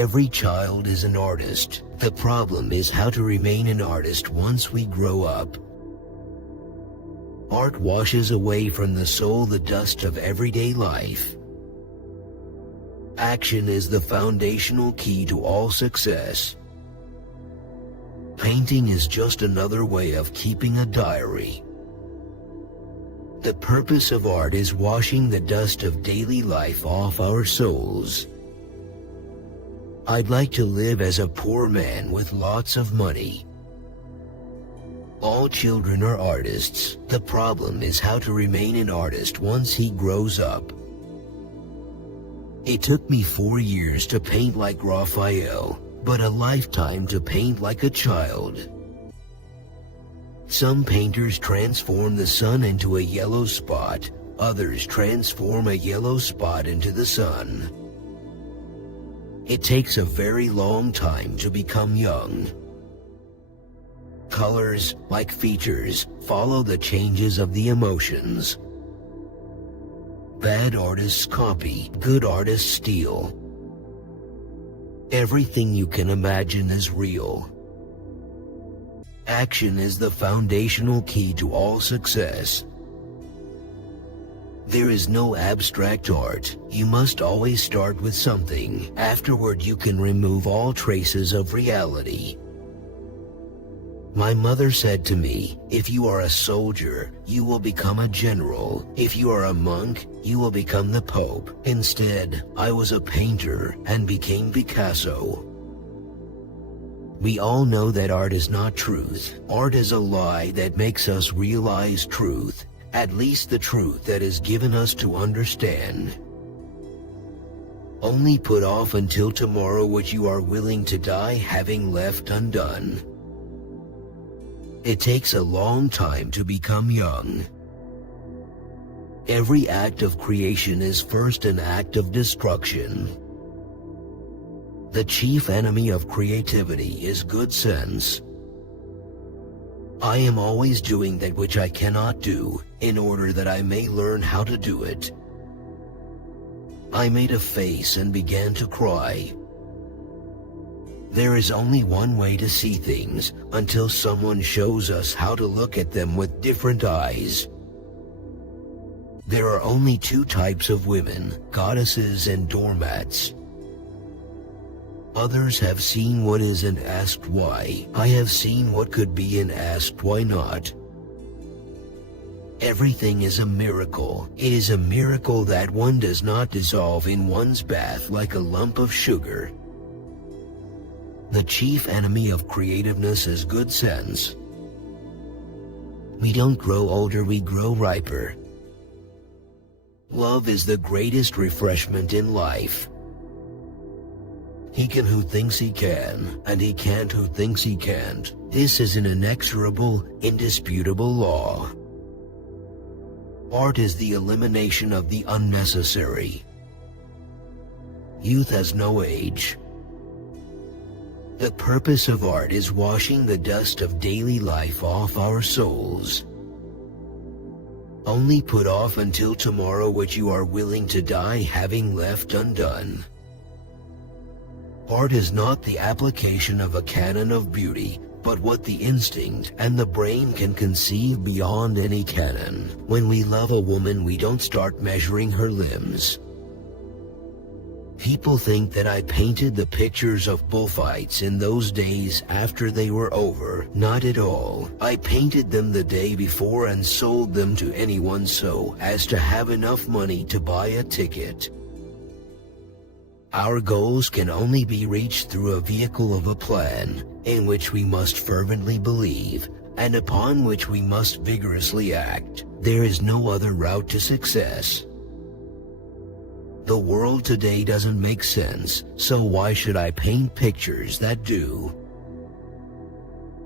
Every child is an artist. The problem is how to remain an artist once we grow up. Art washes away from the soul the dust of everyday life. Action is the foundational key to all success. Painting is just another way of keeping a diary. The purpose of art is washing the dust of daily life off our souls. I'd like to live as a poor man with lots of money. All children are artists. The problem is how to remain an artist once he grows up. It took me 4 years to paint like Raphael, but a lifetime to paint like a child. Some painters transform the sun into a yellow spot, others transform a yellow spot into the sun. It takes a very long time to become young. Colors, like features, follow the changes of the emotions. Bad artists copy, good artists steal. Everything you can imagine is real. Action is the foundational key to all success. There is no abstract art. You must always start with something. Afterward, you can remove all traces of reality. My mother said to me, if you are a soldier, you will become a general. If you are a monk, you will become the Pope. Instead, I was a painter and became Picasso. We all know that art is not truth. Art is a lie that makes us realize truth, at least the truth that is given us to understand. Only put off until tomorrow what you are willing to die having left undone. It takes a long time to become young. Every act of creation is first an act of destruction. The chief enemy of creativity is good sense. I am always doing that which I cannot do, in order that I may learn how to do it. I made a face and began to cry. There is only one way to see things, until someone shows us how to look at them with different eyes. There are only two types of women, goddesses and doormats. Others have seen what is and asked why. I have seen what could be and asked why not. Everything is a miracle. It is a miracle that one does not dissolve in one's bath like a lump of sugar. The chief enemy of creativeness is good sense. We don't grow older, we grow riper. Love is the greatest refreshment in life. He can who thinks he can, and he can't who thinks he can't. This is an inexorable, indisputable law. Art is the elimination of the unnecessary. Youth has no age. The purpose of art is washing the dust of daily life off our souls. Only put off until tomorrow what you are willing to die having left undone. Art is not the application of a canon of beauty, but what the instinct and the brain can conceive beyond any canon. When we love a woman, we don't start measuring her limbs. People think that I painted the pictures of bullfights in those days after they were over. Not at all. I painted them the day before and sold them to anyone so as to have enough money to buy a ticket. Our goals can only be reached through a vehicle of a plan, in which we must fervently believe, and upon which we must vigorously act. There is no other route to success. The world today doesn't make sense, so why should I paint pictures that do?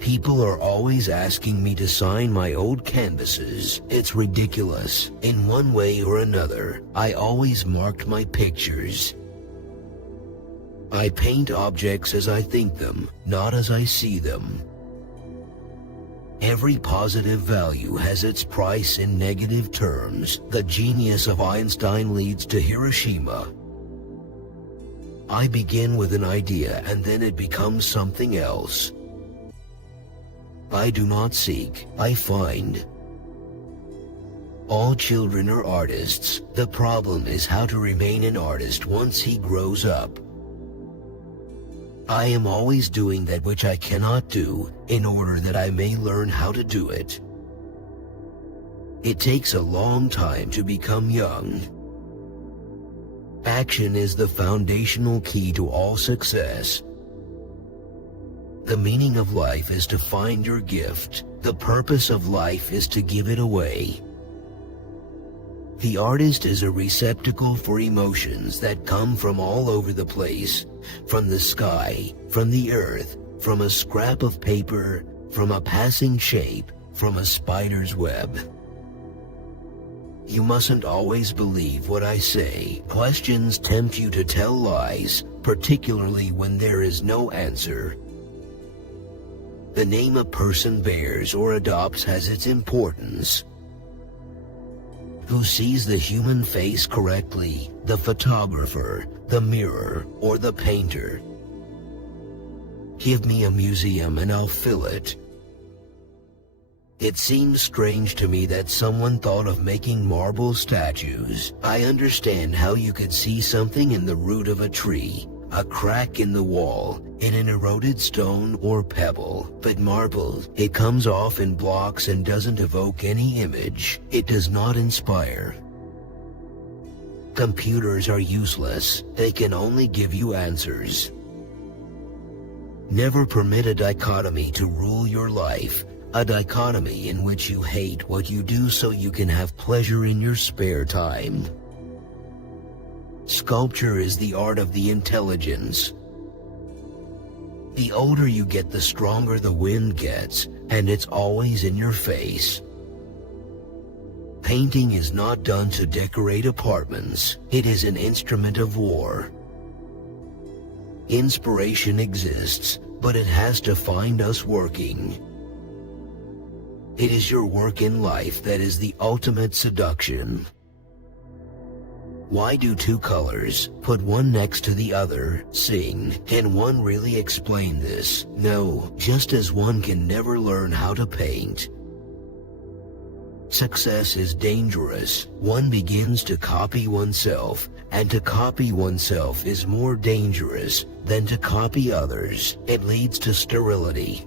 People are always asking me to sign my old canvases. It's ridiculous. In one way or another, I always marked my pictures. I paint objects as I think them, not as I see them. Every positive value has its price in negative terms. The genius of Einstein leads to Hiroshima. I begin with an idea and then it becomes something else. I do not seek, I find. All children are artists. The problem is how to remain an artist once he grows up. I am always doing that which I cannot do in order that I may learn how to do it. It takes a long time to become young. Action is the foundational key to all success. The meaning of life is to find your gift. The purpose of life is to give it away. The artist is a receptacle for emotions that come from all over the place, from the sky, from the earth, from a scrap of paper, from a passing shape, from a spider's web. You mustn't always believe what I say. Questions tempt you to tell lies, particularly when there is no answer. The name a person bears or adopts has its importance. Who sees the human face correctly, the photographer, the mirror, or the painter? Give me a museum and I'll fill it. It seems strange to me that someone thought of making marble statues. I understand how you could see something in the root of a tree, a crack in the wall, in an eroded stone or pebble. But marble, it comes off in blocks and doesn't evoke any image. It does not inspire. Computers are useless. They can only give you answers. Never permit a dichotomy to rule your life. A dichotomy in which you hate what you do so you can have pleasure in your spare time. Sculpture is the art of the intelligence. The older you get, the stronger the wind gets, and it's always in your face. Painting is not done to decorate apartments. It is an instrument of war. Inspiration exists, but it has to find us working. It is your work in life that is the ultimate seduction. Why do two colors, put one next to the other, sing? Can one really explain this? No, just as one can never learn how to paint. Success is dangerous. One begins to copy oneself, and to copy oneself is more dangerous than to copy others. It leads to sterility.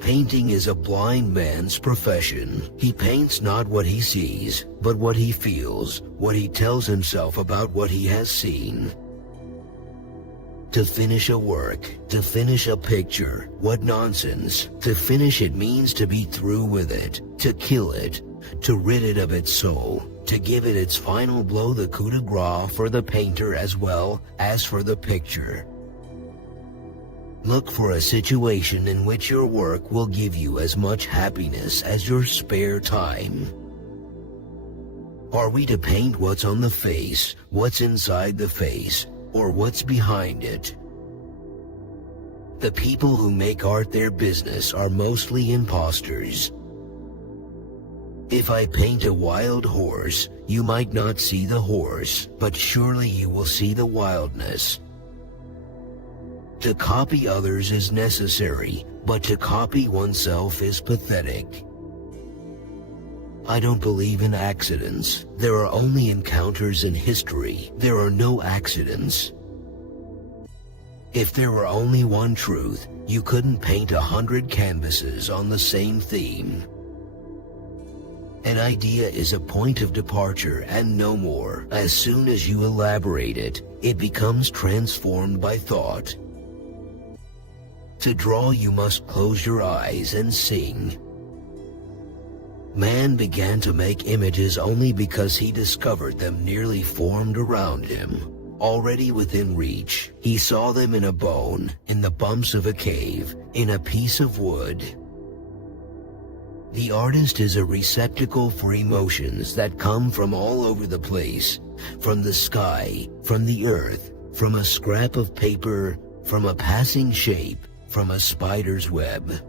Painting is a blind man's profession. He paints not what he sees, but what he feels, what he tells himself about what he has seen. To finish a work, to finish a picture, what nonsense. To finish it means to be through with it, to kill it, to rid it of its soul, to give it its final blow, the coup de grace for the painter as well as for the picture. Look for a situation in which your work will give you as much happiness as your spare time. Are we to paint what's on the face, what's inside the face, or what's behind it? The people who make art their business are mostly imposters. If I paint a wild horse, you might not see the horse, but surely you will see the wildness. To copy others is necessary, but to copy oneself is pathetic. I don't believe in accidents. There are only encounters in history. There are no accidents. If there were only one truth, you couldn't paint 100 canvases on the same theme. An idea is a point of departure and no more. As soon as you elaborate it, it becomes transformed by thought. To draw, you must close your eyes and sing. Man began to make images only because he discovered them nearly formed around him, already within reach. He saw them in a bone, in the bumps of a cave, in a piece of wood. The artist is a receptacle for emotions that come from all over the place, from the sky, from the earth, from a scrap of paper, from a passing shape, from a spider's web.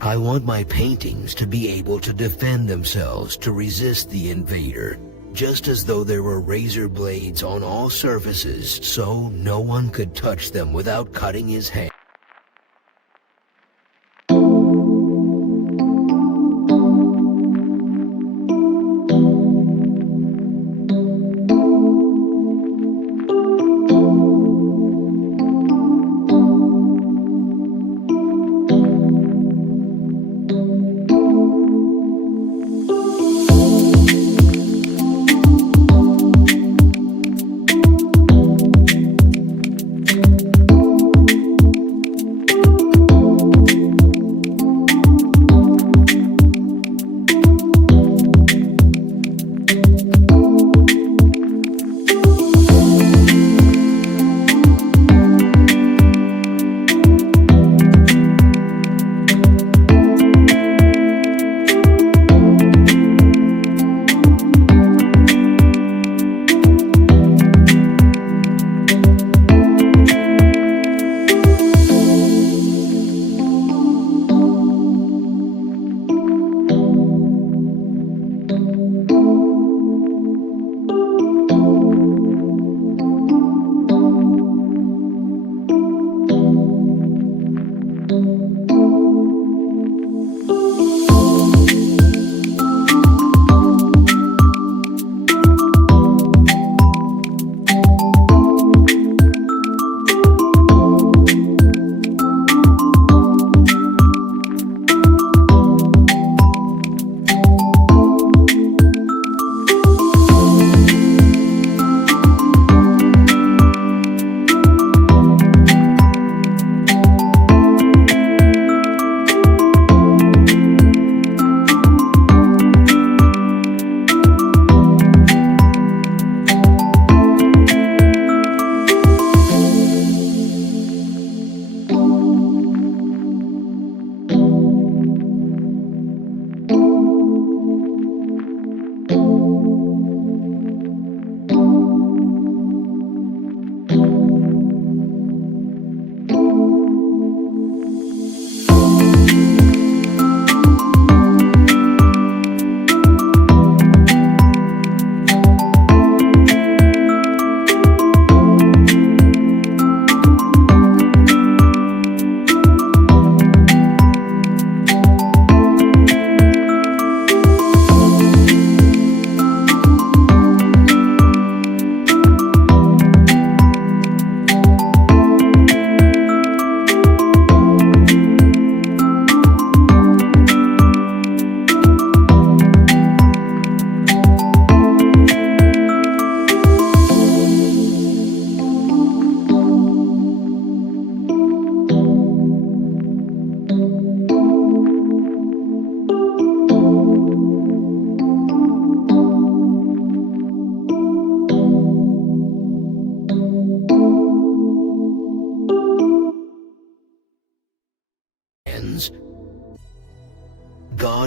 I want my paintings to be able to defend themselves, to resist the invader, just as though there were razor blades on all surfaces, so no one could touch them without cutting his hand.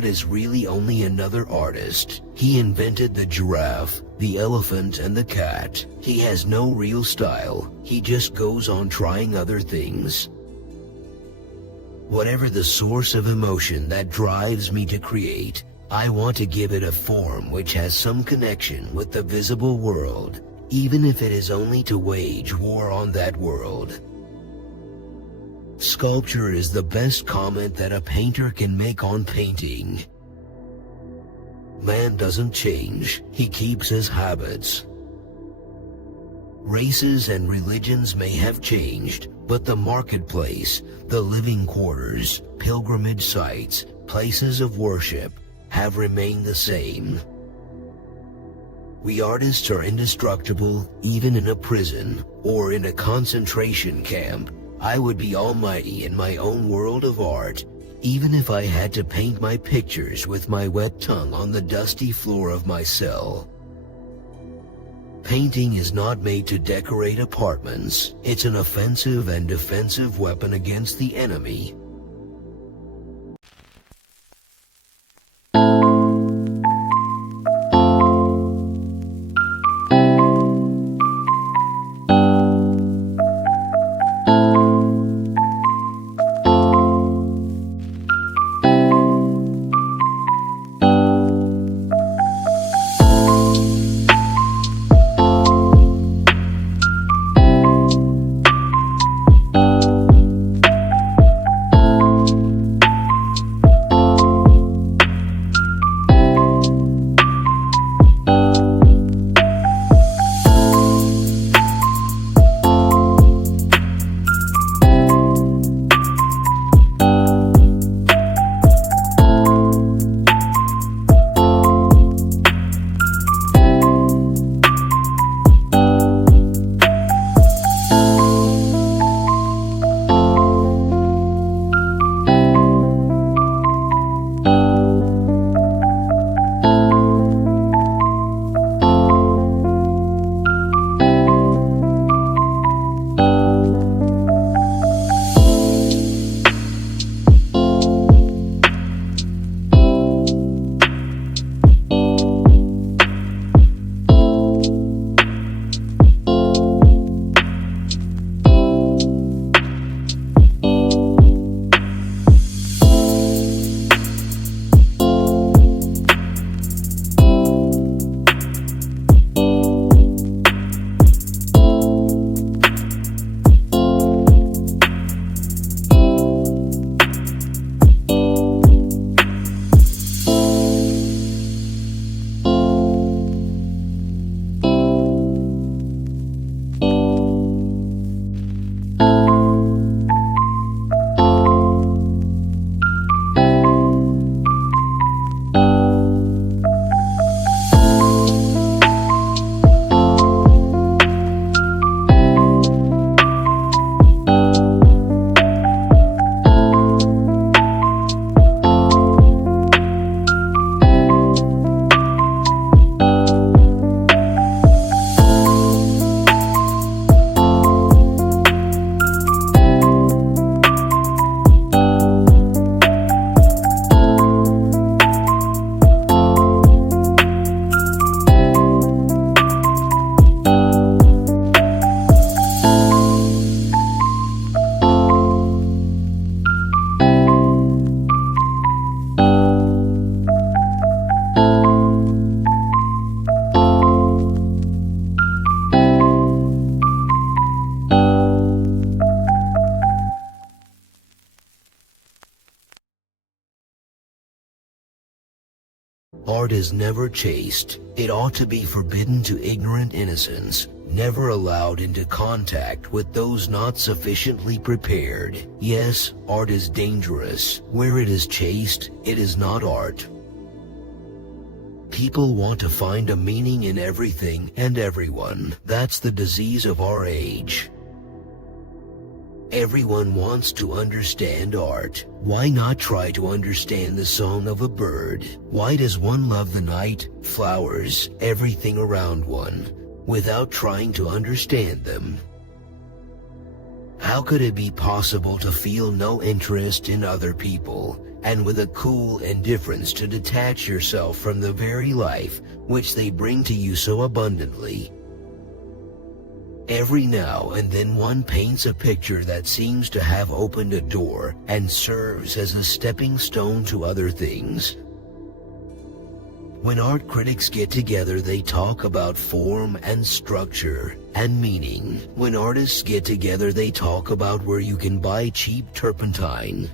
God is really only another artist. He invented the giraffe, the elephant, and the cat. He has no real style. He just goes on trying other things. Whatever the source of emotion that drives me to create, I want to give it a form which has some connection with the visible world, even if it is only to wage war on that world. Sculpture is the best comment that a painter can make on painting. Man doesn't change, he keeps his habits. Races and religions may have changed, but the marketplace, the living quarters, pilgrimage sites, places of worship have remained the same. We artists are indestructible even in a prison or in a concentration camp. I would be almighty in my own world of art, even if I had to paint my pictures with my wet tongue on the dusty floor of my cell. Painting is not made to decorate apartments. It's an offensive and defensive weapon against the enemy. Art is never chaste. It ought to be forbidden to ignorant innocence, never allowed into contact with those not sufficiently prepared. Yes, art is dangerous. Where it is chaste, it is not art. People want to find a meaning in everything and everyone. That's the disease of our age. Everyone wants to understand art. Why not try to understand the song of a bird? Why does one love the night, flowers, everything around one, without trying to understand them? How could it be possible to feel no interest in other people, and with a cool indifference to detach yourself from the very life which they bring to you so abundantly? Every now and then one paints a picture that seems to have opened a door and serves as a stepping stone to other things. When art critics get together, they talk about form and structure and meaning. When artists get together, they talk about where you can buy cheap turpentine.